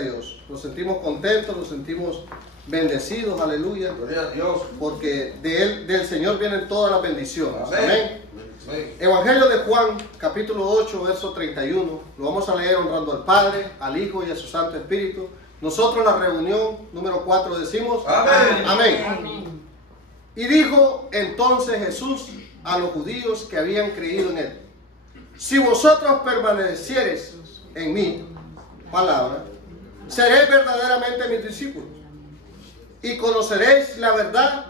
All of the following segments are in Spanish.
Dios. Nos sentimos contentos, nos sentimos bendecidos, aleluya. Gloria a Dios. Porque de Él, del Señor vienen todas las bendiciones. Amén. Amén. Amén. Evangelio de Juan, capítulo 8, verso 31. Lo vamos a leer honrando al Padre, al Hijo y a su Santo Espíritu. Nosotros en la reunión número 4 decimos Amén. Amén. Amén. Y dijo entonces Jesús a los judíos que habían creído en Él: si vosotros permaneciereis en mi palabra, seréis verdaderamente mis discípulos, y conoceréis la verdad,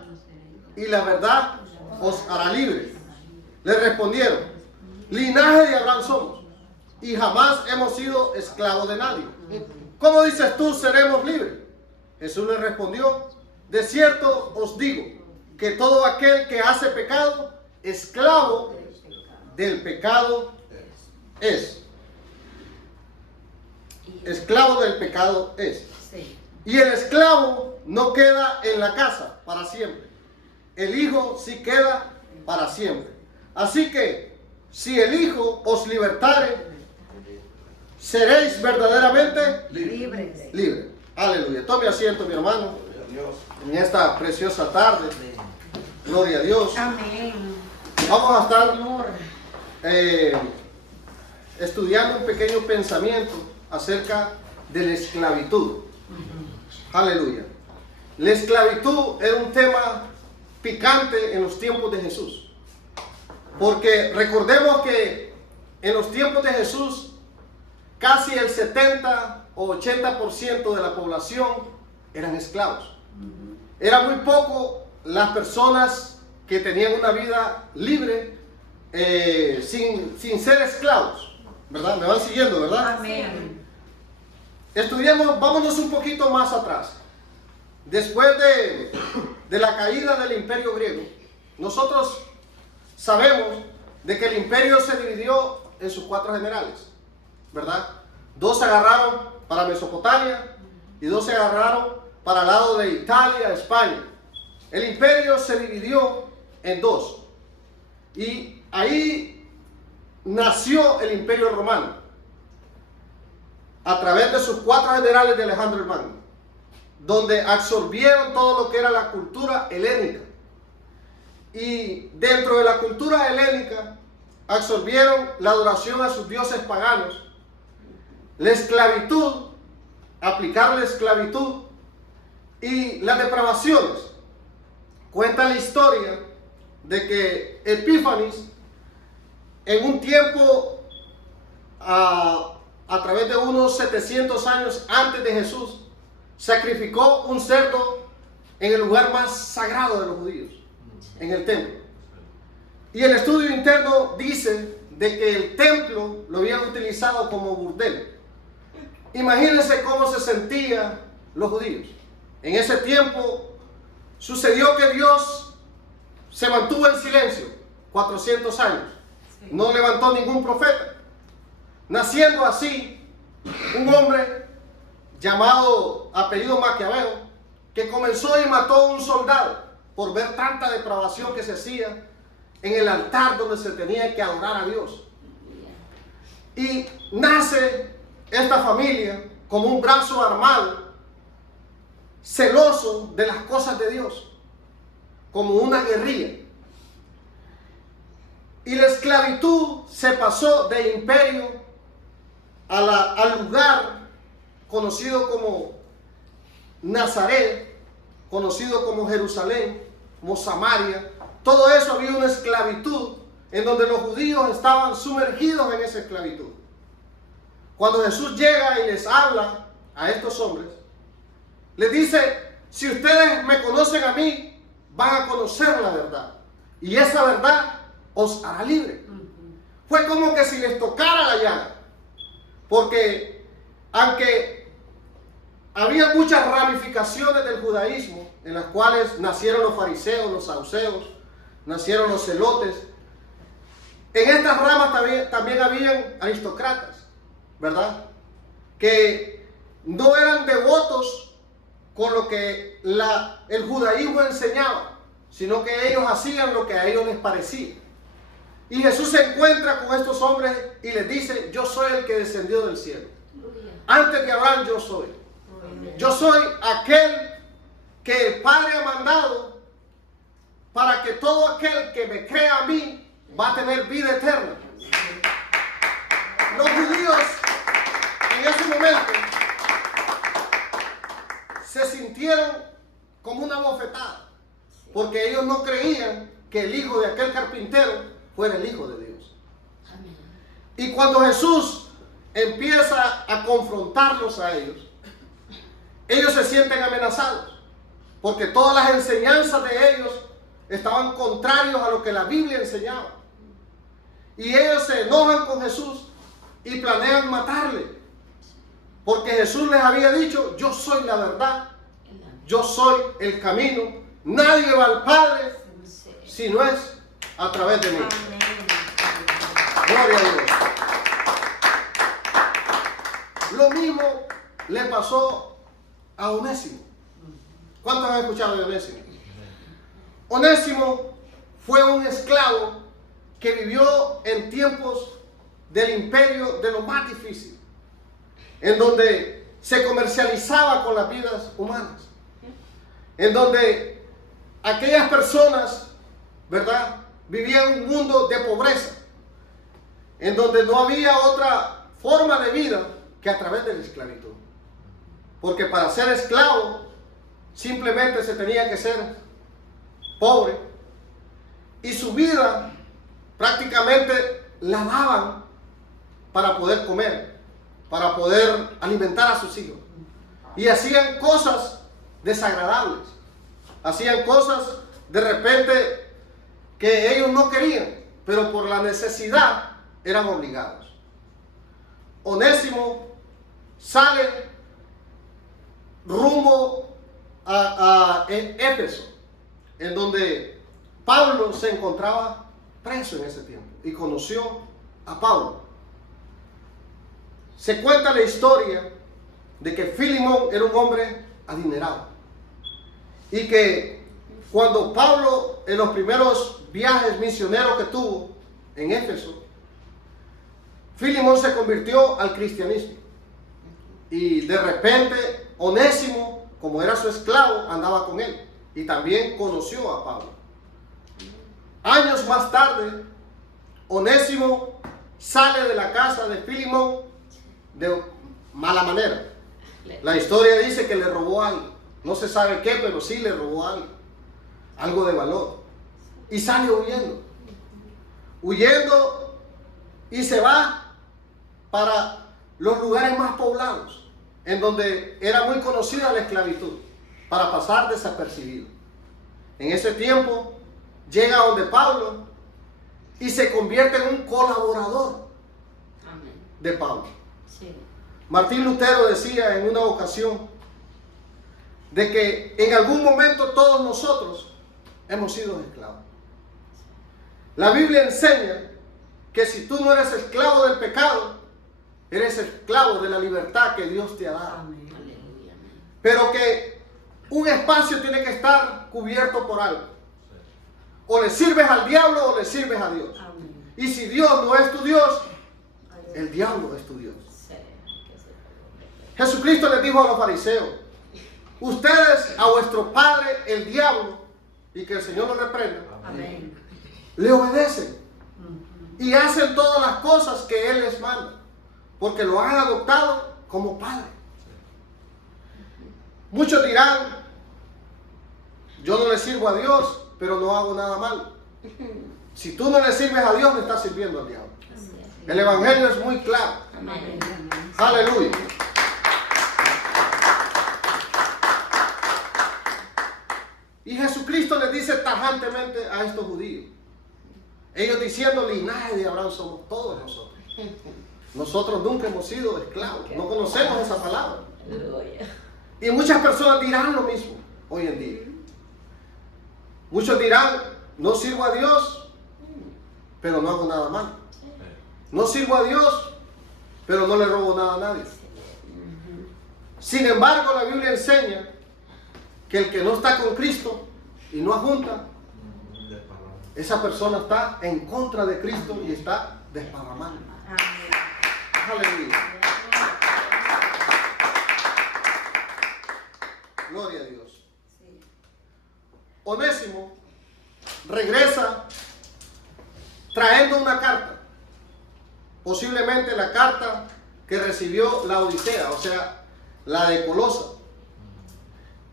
y la verdad os hará libres. Le respondieron: linaje de Abraham somos, y jamás hemos sido esclavos de nadie. ¿Cómo dices tú, seremos libres? Jesús le respondió: de cierto os digo, que todo aquel que hace pecado, esclavo del pecado es. Esclavo del pecado es. Y el esclavo no queda en la casa para siempre. El Hijo sí queda para siempre. Así que, si el Hijo os libertare, seréis verdaderamente Libres. libres. Aleluya. Tome asiento, mi hermano, Gloria a Dios. en esta preciosa tarde. Gloria a Dios. Amén. Vamos a estar Amor. estudiando un pequeño pensamiento acerca de la esclavitud. Aleluya. La esclavitud era un tema picante en los tiempos de Jesús. Porque recordemos que en los tiempos de Jesús casi el 70 o 80% de la población eran esclavos. Era muy poco las personas que tenían una vida libre sin ser esclavos, ¿verdad? ¿Me van siguiendo, verdad? Amén. Estudiemos, vámonos un poquito más atrás. Después de la caída del imperio griego, nosotros sabemos de que el imperio se dividió en sus 4 generales, ¿verdad? 2 se agarraron para Mesopotamia y 2 se agarraron para el lado de Italia, España. El imperio se dividió en 2 y ahí nació el imperio romano a través de sus 4 generales de Alejandro el Magno, donde absorbieron todo lo que era la cultura helénica. Y dentro de la cultura helénica absorbieron la adoración a sus dioses paganos, la esclavitud, aplicar la esclavitud y las depravaciones. Cuenta la historia de que Epífanes, en un tiempo a través de unos 700 años antes de Jesús, sacrificó un cerdo en el lugar más sagrado de los judíos, en el templo. Y el estudio interno dice de que el templo lo habían utilizado como burdel. Imagínense cómo se sentían los judíos. En ese tiempo sucedió que Dios se mantuvo en silencio 400 años. No levantó ningún profeta. Naciendo así un hombre llamado apellido Maquiavelo, que comenzó y mató a un soldado por ver tanta depravación que se hacía en el altar donde se tenía que adorar a Dios. Y nace esta familia como un brazo armado, celoso de las cosas de Dios, como una guerrilla. Y la esclavitud se pasó de imperio al lugar conocido como Nazaret, conocido como Jerusalén, como Samaria. Todo eso había una esclavitud en donde los judíos estaban sumergidos en esa esclavitud. Cuando Jesús llega y les habla a estos hombres, les dice: si ustedes me conocen a mí, van a conocer la verdad, y esa verdad os hará libre. Fue como que si les tocara la llaga, porque aunque había muchas ramificaciones del judaísmo, en las cuales nacieron los fariseos, los saduceos, nacieron los celotes, en estas ramas también habían aristócratas, ¿verdad? Que no eran devotos con lo que el judaísmo enseñaba, sino que ellos hacían lo que a ellos les parecía. Y Jesús se encuentra con estos hombres y les dice: yo soy el que descendió del cielo. Antes de Abraham yo soy. Yo soy aquel que el Padre ha mandado para que todo aquel que me crea a mí va a tener vida eterna. Los judíos en ese momento se sintieron como una bofetada, porque ellos no creían que el hijo de aquel carpintero fuera el hijo de Dios. Y cuando Jesús empieza a confrontarlos a ellos se sienten amenazados, porque todas las enseñanzas de ellos estaban contrarios a lo que la Biblia enseñaba. Y ellos se enojan con Jesús y planean matarle, porque Jesús les había dicho: yo soy la verdad, yo soy el camino, nadie va al Padre si no es a través de mí. Gloria a Dios. Lo mismo le pasó a Onésimo. ¿Cuántos han escuchado de Onésimo? Onésimo fue un esclavo que vivió en tiempos del imperio de lo más difícil, en donde se comercializaba con las vidas humanas, en donde aquellas personas, ¿verdad?, vivían en un mundo de pobreza, en donde no había otra forma de vida que a través de la esclavitud. Porque para ser esclavo simplemente se tenía que ser pobre, y su vida prácticamente la daban para poder comer, para poder alimentar a sus hijos. Y hacían cosas desagradables, hacían cosas de repente que ellos no querían, pero por la necesidad eran obligados. Onésimo sale rumbo a Éfeso, en donde Pablo se encontraba preso en ese tiempo, y conoció a Pablo. Se cuenta la historia de que Filemón era un hombre adinerado, y que cuando Pablo, en los primeros viajes misioneros que tuvo en Éfeso, Filemón se convirtió al cristianismo, y de repente Onésimo, como era su esclavo, andaba con él, y también conoció a Pablo. Años más tarde, Onésimo sale de la casa de Filemón de mala manera. La historia dice que le robó algo, no se sabe qué, pero sí le robó algo de valor, y sale huyendo, y se va para los lugares más poblados, en donde era muy conocida la esclavitud, para pasar desapercibido. En ese tiempo llega donde Pablo y se convierte en un colaborador de Pablo. Sí. Martín Lutero decía en una ocasión de que en algún momento todos nosotros hemos sido esclavos. La Biblia enseña que si tú no eres esclavo del pecado, eres esclavo de la libertad que Dios te ha dado. Amén. Pero que un espacio tiene que estar cubierto por algo. O le sirves al diablo o le sirves a Dios. Amén. Y si Dios no es tu Dios, el diablo es tu Dios. Jesucristo les dijo a los fariseos: ustedes a vuestro padre el diablo, y que el Señor los reprenda, amén, le obedecen y hacen todas las cosas que Él les manda, porque lo han adoptado como padre. Muchos dirán: yo no le sirvo a Dios, pero no hago nada malo. Si tú no le sirves a Dios, le estás sirviendo al diablo. El evangelio es muy claro. Amén. Aleluya. Y Jesucristo les dice tajantemente a estos judíos, ellos diciendo: linaje de Abraham somos todos nosotros. Nosotros nunca hemos sido esclavos, no conocemos esa palabra. Y muchas personas dirán lo mismo hoy en día. Muchos dirán: no sirvo a Dios, pero no hago nada malo. No sirvo a Dios, pero no le robo nada a nadie. Sin embargo, la Biblia enseña que el que no está con Cristo y no ajunta, esa persona está en contra de Cristo y está desparramando. Aleluya. Gloria a Dios. Onésimo regresa trayendo una carta, posiblemente la carta que recibió la Odisea, o sea, la de Colosa.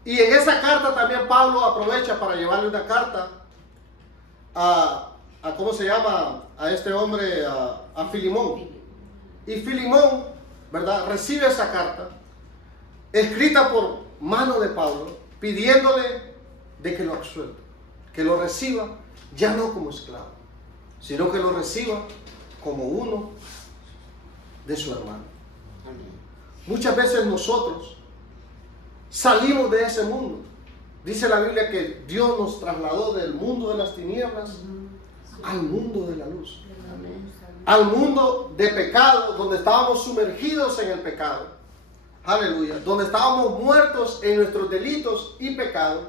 Y en esa carta también Pablo aprovecha para llevarle una carta a ¿cómo se llama? A este hombre, a Filimón. Y Filimón, ¿verdad?, recibe esa carta escrita por mano de Pablo, pidiéndole de que lo absuelva, que lo reciba ya no como esclavo, sino que lo reciba como uno de su hermano. Muchas veces nosotros salimos de ese mundo. Dice la Biblia que Dios nos trasladó del mundo de las tinieblas al mundo de la luz, al mundo de pecado, donde estábamos sumergidos en el pecado. Aleluya. Donde estábamos muertos en nuestros delitos y pecados,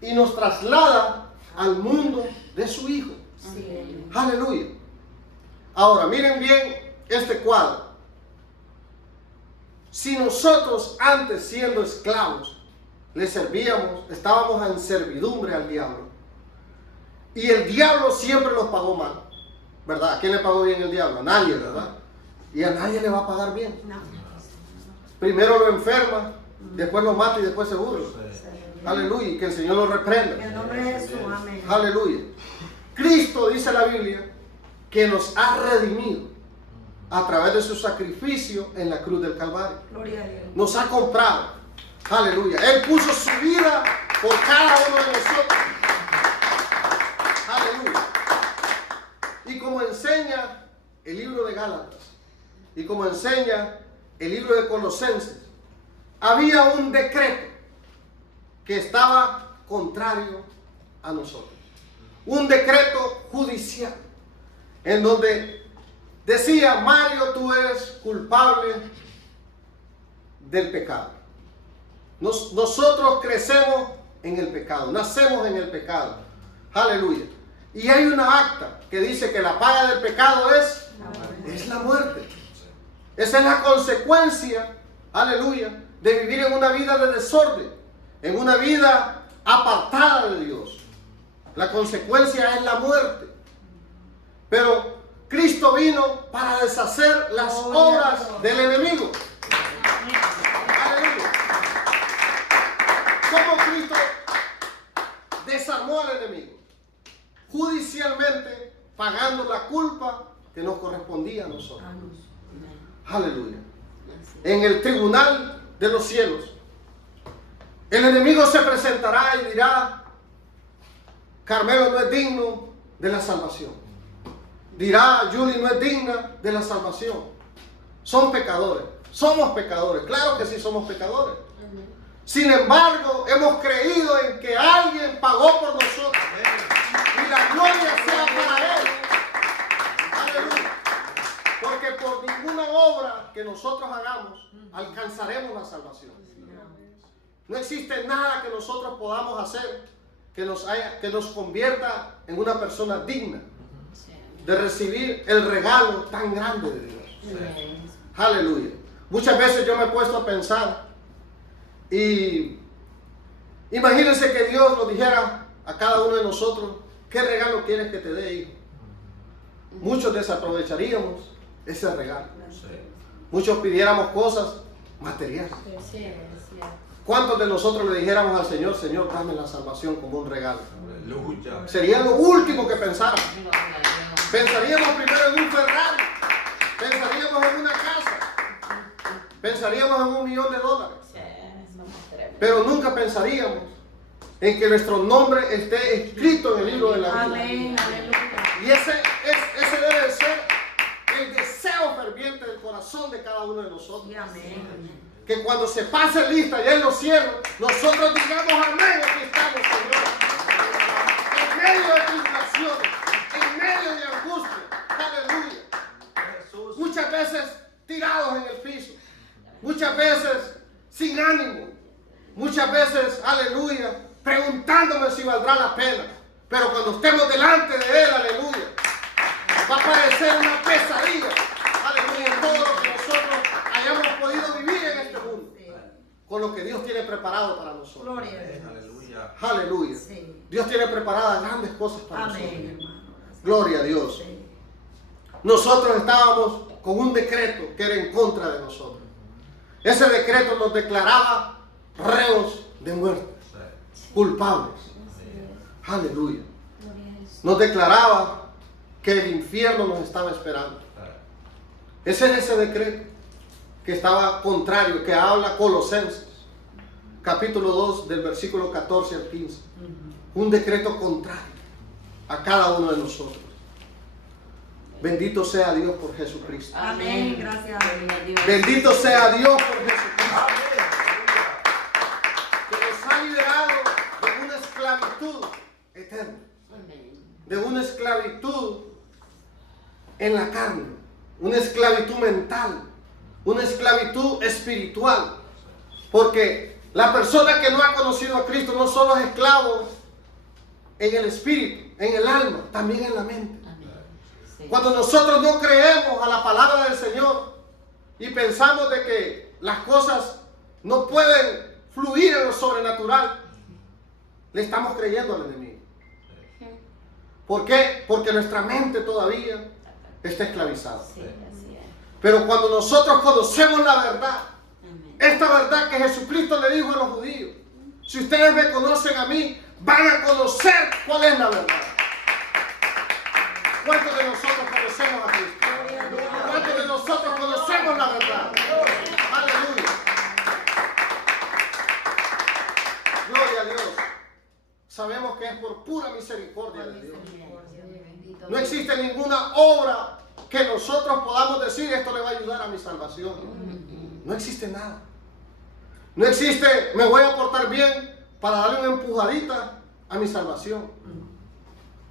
y nos traslada al mundo de su Hijo. Sí. Aleluya. Ahora, miren bien este cuadro. Si nosotros antes, siendo esclavos, le servíamos, estábamos en servidumbre al diablo, y el diablo siempre nos pagó mal, ¿verdad? ¿A quién le pagó bien el diablo? A nadie, ¿verdad? Y a nadie le va a pagar bien. Primero lo enferma, después lo mata y después se burla. Aleluya, y que el Señor lo reprenda. En el nombre de Jesús, amén. Aleluya. Cristo, dice la Biblia, que nos ha redimido a través de su sacrificio en la cruz del Calvario. Gloria a Dios. Nos ha comprado. Aleluya. Él puso su vida por cada uno de nosotros. Aleluya. Y como enseña el libro de Gálatas, y como enseña el libro de Colosenses, había un decreto que estaba contrario a nosotros. Un decreto judicial en donde decía: Mario, tú eres culpable del pecado. Nosotros crecemos en el pecado, nacemos en el pecado. Aleluya. Y hay una acta que dice que la paga del pecado es la muerte. Esa es la consecuencia, aleluya, de vivir en una vida de desorden, en una vida apartada de Dios. La consecuencia es la muerte. Pero Cristo vino para deshacer las obras del enemigo. Aleluya. ¿Cómo Cristo desarmó al enemigo? Judicialmente, pagando la culpa que nos correspondía a nosotros. Aleluya. En el tribunal de los cielos, el enemigo se presentará y dirá: Carmelo no es digno de la salvación. Dirá: Julie no es digna de la salvación. Son pecadores. Somos pecadores. Claro que sí somos pecadores. Sin embargo, hemos creído en que alguien pagó por nosotros. Y la gloria sea para Él. Aleluya. Porque por ninguna obra que nosotros hagamos alcanzaremos la salvación. No existe nada que nosotros podamos hacer que nos convierta en una persona digna de recibir el regalo tan grande de Dios. Aleluya. Muchas veces yo me he puesto a pensar, y imagínense que Dios nos dijera a cada uno de nosotros: ¿qué regalo quieres que te dé, hijo? Muchos desaprovecharíamos ese regalo. Muchos pidiéramos cosas materiales. ¿Cuántos de nosotros le dijéramos al Señor: Señor, dame la salvación como un regalo? Sería lo último que pensáramos. Pensaríamos primero en un Ferrari, pensaríamos en una casa, pensaríamos en $1.000.000. Pero nunca pensaríamos en que nuestro nombre esté escrito en el libro de la vida. Y ese debe ser el deseo ferviente del corazón de cada uno de nosotros. Que cuando se pase lista ya en los cielos, nosotros digamos: amén, aquí estamos, Señor. En medio de tribulaciones, en medio de angustia, aleluya. Muchas veces tirados en el piso, muchas veces sin ánimo, muchas veces, aleluya, preguntándome si valdrá la pena. Pero cuando estemos delante de Él, aleluya, va a parecer una pesadilla, aleluya, todo lo que nosotros hayamos podido vivir en este mundo. con lo que Dios tiene preparado para nosotros. Gloria a Dios. Aleluya. Aleluya. Sí. Dios tiene preparadas grandes cosas para Amén, nosotros. hermano. Gloria a Dios. Sí. Nosotros estábamos con un decreto que era en contra de nosotros. Ese decreto nos declaraba reos de muerte, culpables. Aleluya. Nos declaraba que el infierno nos estaba esperando. Ese es ese decreto que estaba contrario, que habla Colosenses, capítulo 2, del versículo 14 al 15. Un decreto contrario a cada uno de nosotros. Bendito sea Dios por Jesucristo. Amén. Gracias a Dios. Bendito sea Dios por Jesucristo. Que nos ha liberado de una esclavitud eterna. De una esclavitud en la carne. Una esclavitud mental. Una esclavitud espiritual. Porque la persona que no ha conocido a Cristo no solo es esclavo en el espíritu, en el alma, también en la mente. Cuando nosotros no creemos a la palabra del Señor y pensamos de que las cosas no pueden fluir en lo sobrenatural, le estamos creyendo al enemigo. ¿Por qué? Porque nuestra mente todavía está esclavizada. Pero cuando nosotros conocemos la verdad, esta verdad que Jesucristo le dijo a los judíos, si ustedes me conocen a mí, van a conocer cuál es la verdad. ¿Cuántos de nosotros conocemos a Cristo? ¿Cuántos de nosotros conocemos la verdad? Aleluya. Gloria a Dios. Sabemos que es por pura misericordia de Dios. No existe ninguna obra que nosotros podamos decir esto le va a ayudar a mi salvación. No existe nada. No existe me voy a portar bien para darle una empujadita a mi salvación.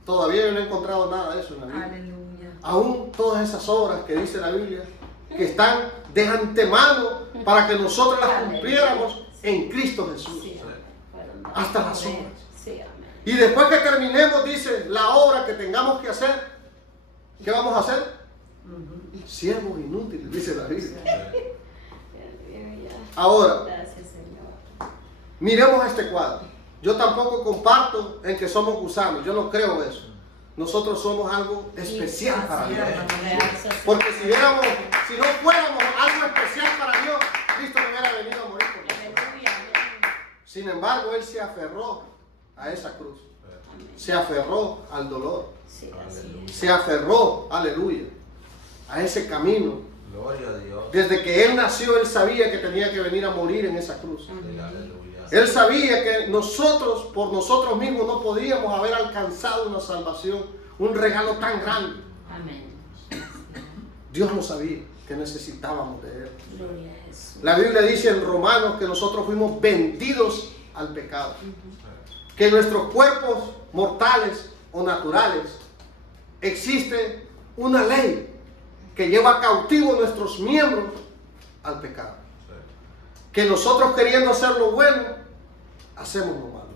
Todavía yo no he encontrado nada de eso en la Biblia. Aleluya. Aún todas esas obras que dice la Biblia, que están de antemano para que nosotros las cumpliéramos en Cristo Jesús. Hasta las obras. Y después que terminemos, dice, la obra que tengamos que hacer, ¿qué vamos a hacer? Siervos inútiles, dice la Biblia. Ahora, miremos este cuadro. Yo tampoco comparto en que somos gusanos, yo no creo eso. Nosotros somos algo especial para Dios. Porque si no fuéramos algo especial para Dios, Cristo no hubiera venido a morir por nosotros. Sin embargo, Él se aferró a esa cruz. Se aferró al dolor. Se aferró, aleluya, a ese camino. Gloria a Dios. Desde que Él nació, Él sabía que tenía que venir a morir en esa cruz. Él sabía que nosotros, por nosotros mismos, no podíamos haber alcanzado una salvación, un regalo tan grande. Dios lo sabía, que necesitábamos de Él. La Biblia dice en Romanos que nosotros fuimos vendidos al pecado. Que en nuestros cuerpos mortales o naturales existe una ley que lleva cautivo nuestros miembros al pecado. Que nosotros queriendo hacer lo bueno, hacemos lo malo.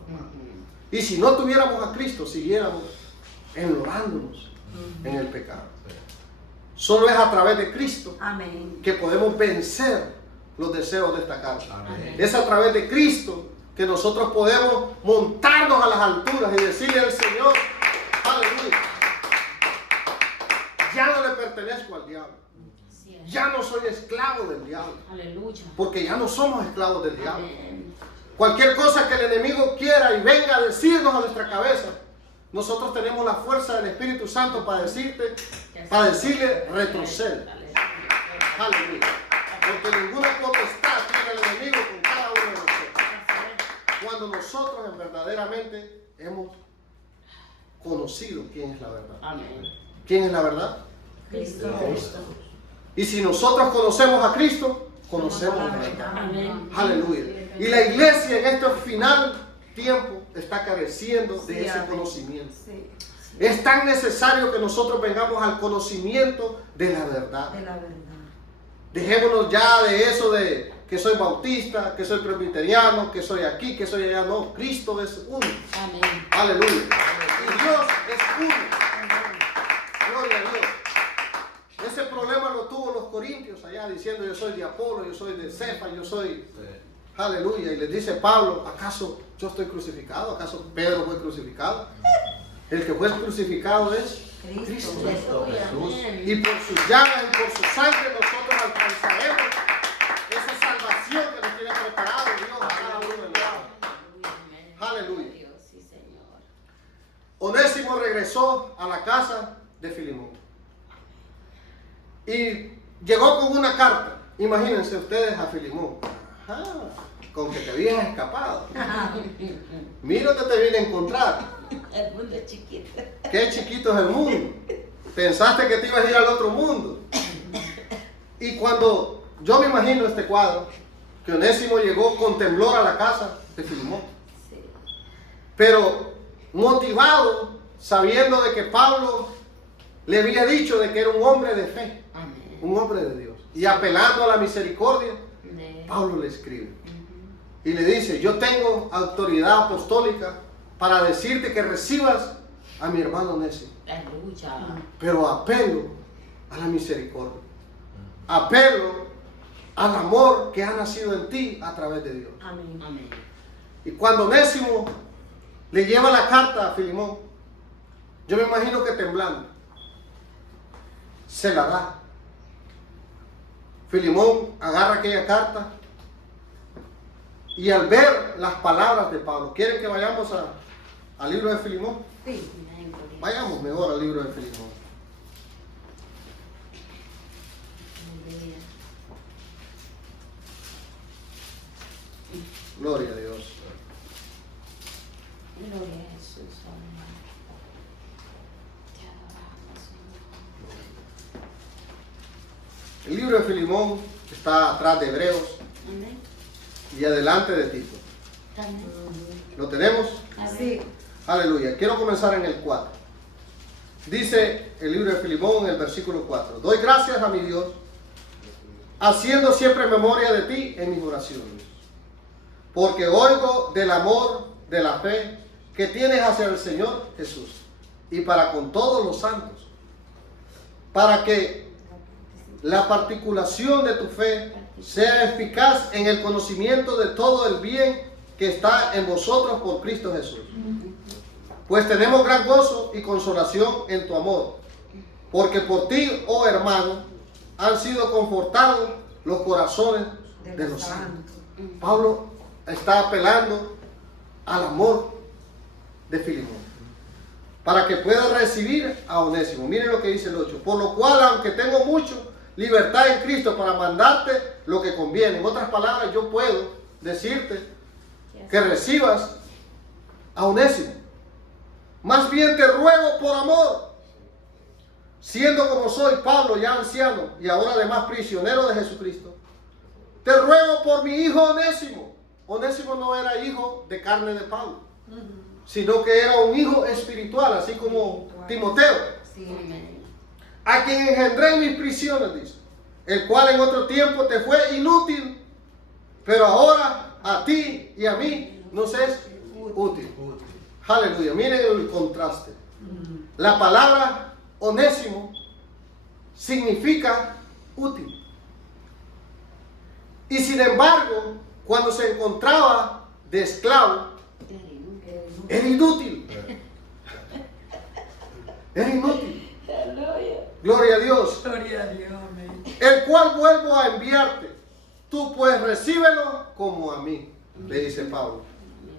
Y si no tuviéramos a Cristo, siguiéramos enlodándonos en el pecado. Solo es a través de Cristo que podemos vencer los deseos de esta carne. Es a través de Cristo que nosotros podemos montarnos a las alturas y decirle al Señor, aleluya, ya no le pertenezco al diablo. Ya no soy esclavo del diablo. Aleluya. Porque ya no somos esclavos del diablo. Cualquier cosa que el enemigo quiera y venga a decirnos a nuestra cabeza, nosotros tenemos la fuerza del Espíritu Santo para decirle retrocede. Aleluya. Porque ninguna potestad tiene el enemigo con cada uno de nosotros. Cuando nosotros verdaderamente hemos conocido quién es la verdad. Amén. ¿Quién es la verdad? Cristo. Y si nosotros conocemos a Cristo, conocemos la verdad. Amén. Aleluya. Y la iglesia en este final tiempo está careciendo de ese conocimiento. Es tan necesario que nosotros vengamos al conocimiento de la verdad. Dejémonos ya de eso de que soy bautista, que soy presbiteriano, que soy aquí, que soy allá. No, Cristo es uno. Amén. Aleluya. Y Dios es uno. Gloria a Dios. Ese problema lo tuvo los corintios allá diciendo yo soy de Apolo, yo soy de Cefa, yo soy... Aleluya. Y les dice Pablo, ¿acaso yo estoy crucificado? ¿Acaso Pedro fue crucificado? El que fue crucificado es Cristo. Jesús. Y por sus llagas y por su sangre nosotros alcanzaremos esa salvación que nos tiene preparado Dios a cada uno de nosotros. Aleluya. Sí, Señor. Onésimo regresó a la casa de Filemón. Y llegó con una carta. Imagínense ustedes a Filemón. Ajá, con que te habías escapado. Mira que te vine a encontrar. El mundo es chiquito. Qué chiquito es el mundo. Pensaste que te ibas a ir al otro mundo. Y cuando yo me imagino este cuadro, que Onésimo llegó con temblor a la casa de Filemón. Sí. Pero motivado, sabiendo de que Pablo le había dicho de que era un hombre de fe, Amén. un hombre de Dios. Y apelando a la misericordia, De- Pablo le escribe. Y le dice, yo tengo autoridad apostólica para decirte que recibas a mi hermano Onésimo. Aleluya. Pero apelo a la misericordia. Apelo al amor que ha nacido en ti a través de Dios. Amén. Amén. Y cuando Onésimo le lleva la carta a Filemón, yo me imagino que temblando, se la da. Filemón agarra aquella carta y al ver las palabras de Pablo, ¿quieren que vayamos al libro de Filemón? Sí. Amén, gloria. Vayamos mejor al libro de Filemón. Aleluya. Gloria a Dios. Gloria a Jesús. Amén. Te adoramos, Señor. El libro de Filemón está atrás de Hebreos Amén. y adelante de Tito. Amén. ¿Lo tenemos? Sí. Aleluya. Quiero comenzar en el 4. Dice el libro de Filemón en el versículo 4. Doy gracias a mi Dios, haciendo siempre memoria de ti en mis oraciones, porque oigo del amor, de la fe que tienes hacia el Señor Jesús y para con todos los santos, para que la particulación de tu fe sea eficaz en el conocimiento de todo el bien que está en vosotros por Cristo Jesús. Pues tenemos gran gozo y consolación en tu amor, porque por ti, oh hermano, han sido confortados los corazones de los santos. Pablo está apelando al amor de Filemón para que pueda recibir a Onésimo. Miren lo que dice el 8. Por lo cual, aunque tengo mucho libertad en Cristo para mandarte lo que conviene. En otras palabras, yo puedo decirte que recibas a Onésimo. Más bien te ruego por amor, siendo como soy Pablo, ya anciano y ahora además prisionero de Jesucristo, te ruego por mi hijo Onésimo. Onésimo no era hijo de carne de Pablo, sino que era un hijo espiritual, así como Timoteo, Sí. Amén. a quien engendré en mis prisiones, dice, el cual en otro tiempo te fue inútil, pero ahora a ti y a mí nos es útil. Aleluya, miren el contraste. La palabra Onésimo significa útil. Y sin embargo, cuando se encontraba de esclavo, era inútil. Era inútil. Aleluya. Gloria a Dios. Gloria a Dios. Amén. El cual vuelvo a enviarte. Tú pues recíbelo como a mí, le dice Pablo.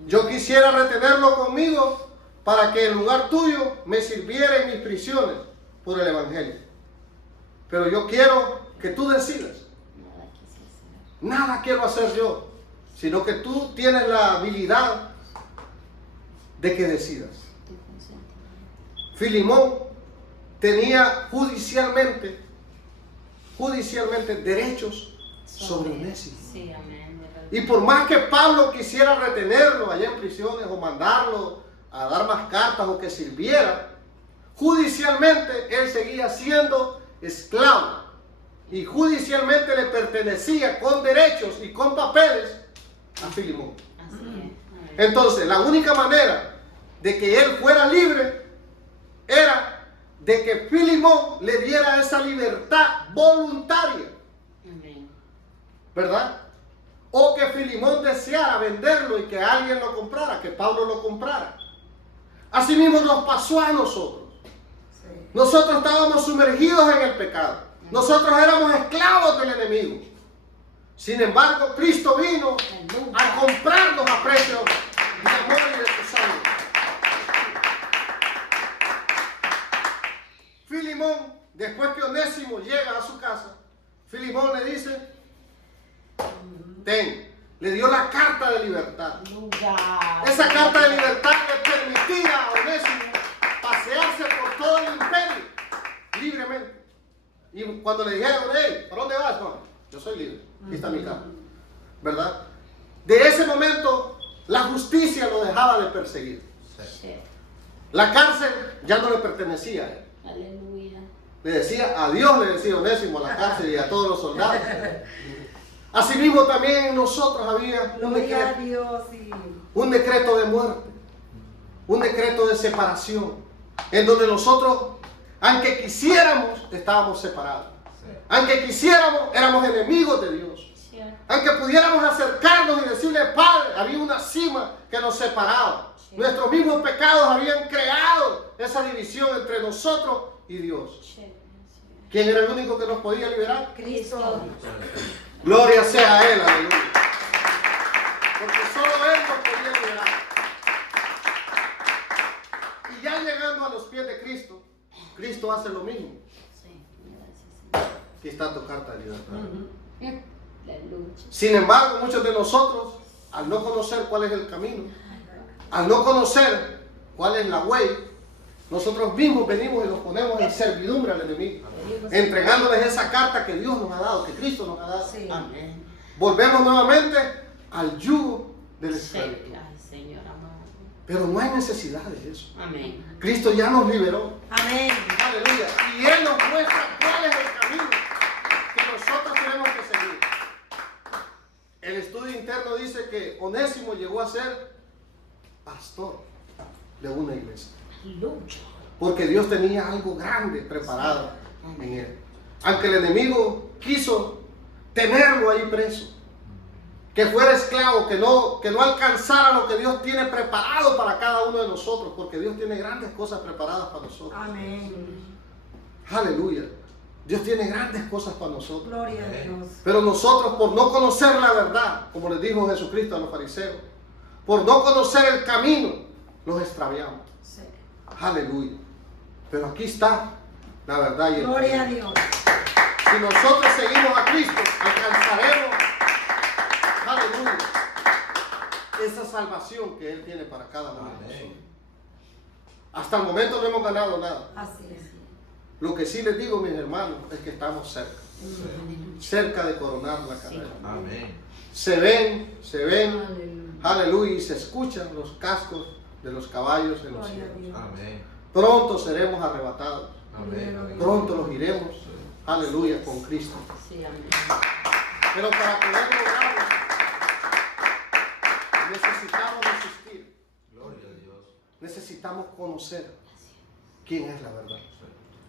Yo quisiera retenerlo conmigo para que en lugar tuyo me sirviera en mis prisiones por el Evangelio. Pero yo quiero que tú decidas. Nada quise hacer. Nada quiero hacer yo, sino que tú tienes la habilidad de que decidas. Tu consentimiento. Filemón tenía judicialmente derechos sobre Onésimo. Sí, amén. Y por más que Pablo quisiera retenerlo allá en prisiones o mandarlo a dar más cartas o que sirviera, judicialmente él seguía siendo esclavo y judicialmente le pertenecía con derechos y con papeles a Filemón. Así es. Amén. Entonces, la única manera de que él fuera libre era de que Filemón le diera esa libertad voluntaria, Amén. ¿verdad? o que Filimón deseara venderlo y que alguien lo comprara, que Pablo lo comprara. Asimismo nos pasó a nosotros. Sí. Nosotros estábamos sumergidos en el pecado. Nosotros éramos esclavos del enemigo. Sin embargo, Cristo vino a comprarnos a precio de amor y de su sangre. Filimón, después que Onésimo llega a su casa, Filimón le dice, le dio la carta de libertad. Esa carta de libertad le permitía a Onésimo pasearse por todo el imperio libremente. Y cuando le dijeron, hey, ¿para dónde vas? No, yo soy libre, aquí está mi carta, ¿verdad? De ese momento, la justicia lo dejaba de perseguir. Sí. La cárcel ya no le pertenecía a él. Aleluya. Le decía adiós, le decía Onésimo a la cárcel y a todos los soldados. Asimismo también en nosotros había Gloria a Dios. un decreto de muerte, un decreto de separación, en donde nosotros, aunque quisiéramos, estábamos separados. Aunque quisiéramos, éramos enemigos de Dios. Aunque pudiéramos acercarnos y decirle, Padre, había una cima que nos separaba. Nuestros mismos pecados habían creado esa división entre nosotros y Dios. ¿Quién era el único que nos podía liberar? Cristo. Gloria sea a Él, aleluya. Porque solo Él nos podía liberar. Y ya llegando a los pies de Cristo, Cristo hace lo mismo. Aquí está tu carta de libertad. Sin embargo, muchos de nosotros, al no conocer cuál es el camino, al no conocer cuál es la way, nosotros mismos venimos y nos ponemos en servidumbre al enemigo, entregándoles esa carta que Dios nos ha dado, que Cristo nos ha dado. Sí. Amén. Volvemos nuevamente al yugo del esclavitud. Ay, Señor amado. Pero no hay necesidad de eso. Amén. Cristo ya nos liberó. Amén. Aleluya. Y Él nos muestra cuál es el camino que nosotros tenemos que seguir. El estudio interno dice que Onésimo llegó a ser pastor de una iglesia. Aleluya. Porque Dios tenía algo grande preparado en él. Aunque el enemigo quiso tenerlo ahí preso, que fuera esclavo, que no alcanzara lo que Dios tiene preparado para cada uno de nosotros, porque Dios tiene grandes cosas preparadas para nosotros. Amén. Aleluya. Dios tiene grandes cosas para nosotros. Gloria a Dios. Pero nosotros, por no conocer la verdad, como les dijo Jesucristo a los fariseos, por no conocer el camino, los extraviamos. Sí. Aleluya. Pero aquí está la verdad y el Gloria a camino. Dios. Si nosotros seguimos a Cristo, alcanzaremos, aleluya, esa salvación que Él tiene para cada uno de nosotros. Hasta el momento no hemos ganado nada. Así es. Lo que sí les digo, mis hermanos, es que estamos cerca. Cerca de coronar la carrera. Amén. Se ven, aleluya, y se escuchan los cascos de los caballos en los Gloria a cielos. Dios. Amén. Pronto seremos arrebatados. Amén. Pronto los iremos, aleluya, con Cristo. Sí, amén. Pero para poder lograrlo, necesitamos resistir. Gloria a Dios. Necesitamos conocer quién es la verdad.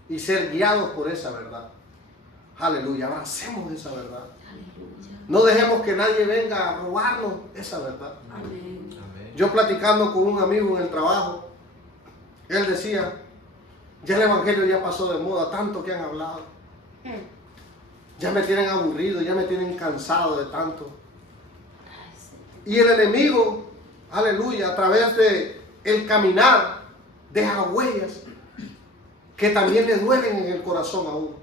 Y ser guiados por esa verdad. Aleluya, abracemos esa verdad. Aleluya. No dejemos que nadie venga a robarnos esa verdad. Amén. Amén. Yo platicando con un amigo en el trabajo, él decía, ya el evangelio ya pasó de moda, tanto que han hablado. Ya me tienen aburrido, ya me tienen cansado de tanto. Ay, Señor. Y el enemigo, aleluya, a través de el caminar, deja huellas que también le duelen en el corazón a uno.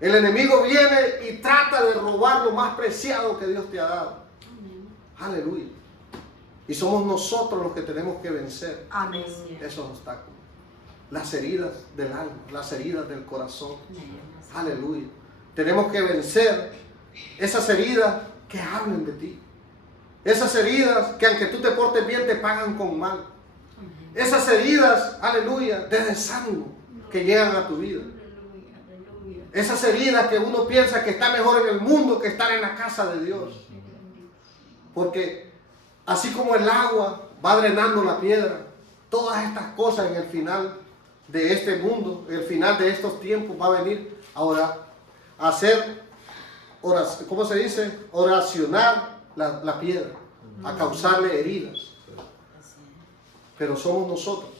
El enemigo viene y trata de robar lo más preciado que Dios te ha dado. Amén. Aleluya. Y somos nosotros los que tenemos que vencer Amén. esos obstáculos. Las heridas del alma, las heridas del corazón. Amén. Aleluya. Tenemos que vencer esas heridas que hablan de ti. Esas heridas que aunque tú te portes bien te pagan con mal. Amén. Esas heridas, aleluya, de desánimo que llegan a tu vida. Aleluya. Aleluya. Esas heridas que uno piensa que está mejor en el mundo que estar en la casa de Dios. Porque así como el agua va drenando la piedra, todas estas cosas en el final de este mundo, el final de estos tiempos va a venir ahora a ser ¿cómo se dice? Oracionar la piedra, a causarle heridas. Pero somos nosotros,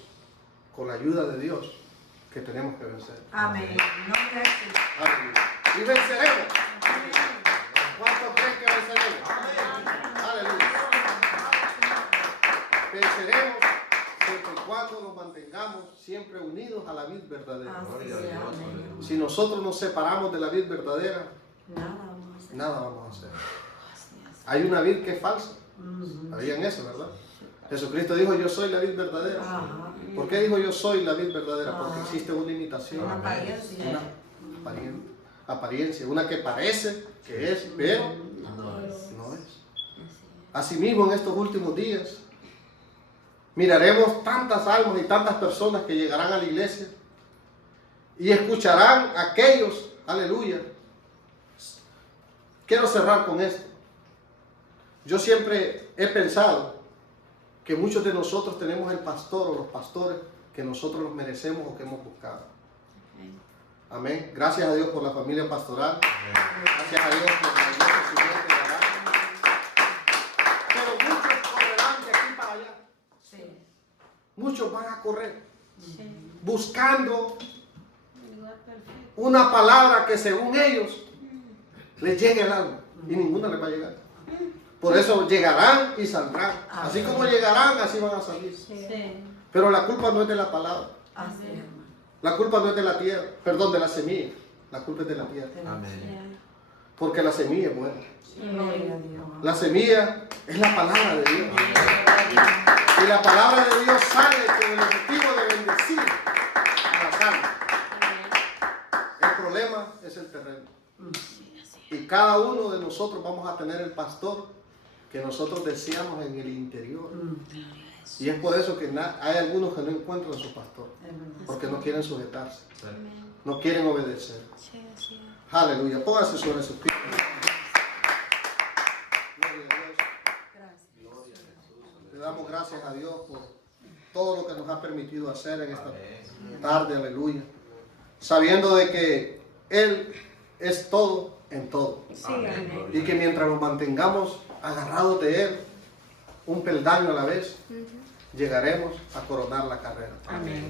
con la ayuda de Dios, que tenemos que vencer. Amén. En nombre de Jesús. Aleluya. Y venceremos. Amén. ¿Cuántos creen que venceremos? Aleluya. Venceremos siempre y cuando nos mantengamos siempre unidos a la vid verdadera. Así sea. Amén. Si nosotros nos separamos de la vid verdadera, Nada vamos a hacer. nada vamos a hacer. Hay una vid que es falsa. Ujú. ¿Sabían eso, verdad? Jesucristo dijo, yo soy la vid verdadera. Ajá. ¿Por qué dijo yo soy la vid verdadera? Porque Ah. existe una imitación, Una apariencia. una apariencia, una que parece que es, pero No es. no es. Asimismo, en estos últimos días, miraremos tantas almas y tantas personas que llegarán a la iglesia y escucharán a aquellos, aleluya. Quiero cerrar con esto. Yo siempre he pensado que muchos de nosotros tenemos el pastor o los pastores que nosotros los merecemos o que hemos buscado. Amén. Gracias a Dios por la familia pastoral. Gracias a Dios por la iglesia siguiente de allá. Pero muchos correrán de aquí para allá. Sí. Muchos van a correr Sí. buscando El lugar perfecto. una palabra que según ellos les llegue al alma y ninguna les va a llegar. Por eso llegarán y saldrán. Así como llegarán, así van a salir. Sí. Pero la culpa no es de la palabra. Así es, hermano. La culpa no es de la tierra, perdón, de la semilla. La culpa es de la tierra. Amén. Porque la semilla es buena. Gloria a Dios. La semilla es la palabra de Dios. Y la palabra de Dios sale con el objetivo de bendecir a las almas. El problema es el terreno. Y cada uno de nosotros vamos a tener el pastor que nosotros deseamos en el interior. Y es por eso que hay algunos que no encuentran su pastor. Porque no quieren sujetarse. No quieren obedecer. Aleluya. Póngase sobre sus pies. Gloria a Dios. Gracias. Le damos gracias a Dios por todo lo que nos ha permitido hacer en esta tarde, aleluya. Sabiendo de que Él es todo en todo. Sí, amén. Y que mientras nos mantengamos agarrados de Él, un peldaño a la vez, llegaremos a coronar la carrera. Amén.